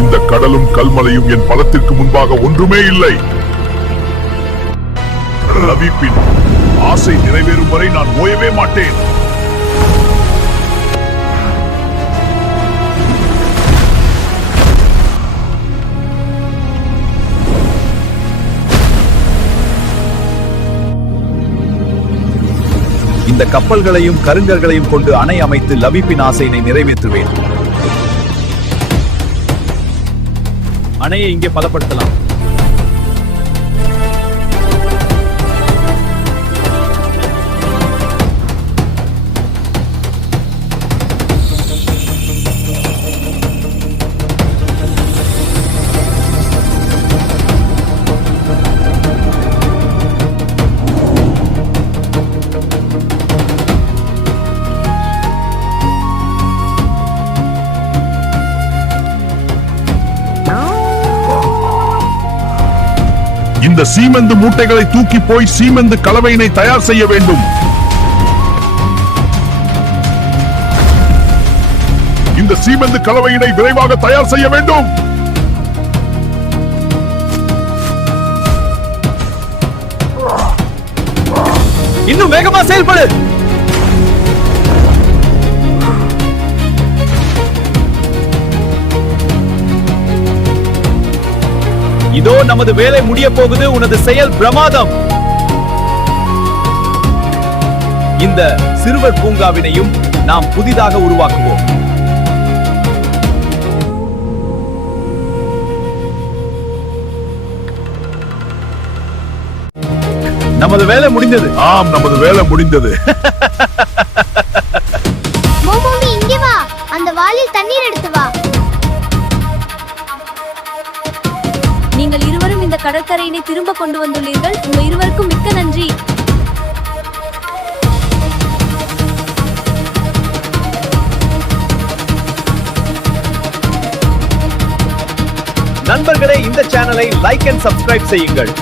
இந்த கடலும் கல்மலையும் என் பலத்திற்கு முன்பாக ஒன்றுமே இல்லை. லவீப்பின் ஆசை நிறைவேறும் வரை நான் ஓயவே மாட்டேன். இந்த கப்பல்களையும் கருங்கல்களையும் கொண்டு அணை அமைத்து லவீப்பின் ஆசையினை நிறைவேற்றுவேன். அணையை இங்கே பலப்படுத்தலாம். இந்த சீமெந்து மூட்டைகளை தூக்கி போய் சீமெந்து கலவையினை தயார் செய்ய வேண்டும். இந்த சீமெந்து கலவையினை விரைவாக தயார் செய்ய வேண்டும். இன்னும் வேகமா செயல்படு. இதோ நமது வேலை முடிய போகுது. உனது செயல் பிரமாதம். இந்த சிறுவர் பூங்காவினையும் நாம் புதிதாக உருவாக்குவோம். நமது வேலை முடிந்தது. ஆம், நமது வேலை முடிந்தது. மோமோமி, இங்கே வா. அந்த வாளில் தண்ணீர் எடுத்து வா. நீங்கள் இருவரும் இந்த கடற்கரையினை திரும்ப கொண்டு வந்துள்ளீர்கள். உங்க இருவருக்கும் மிக்க நன்றி. நண்பர்களே, இந்த சேனலை லைக் அண்ட் சப்ஸ்கிரைப் செய்யுங்கள்.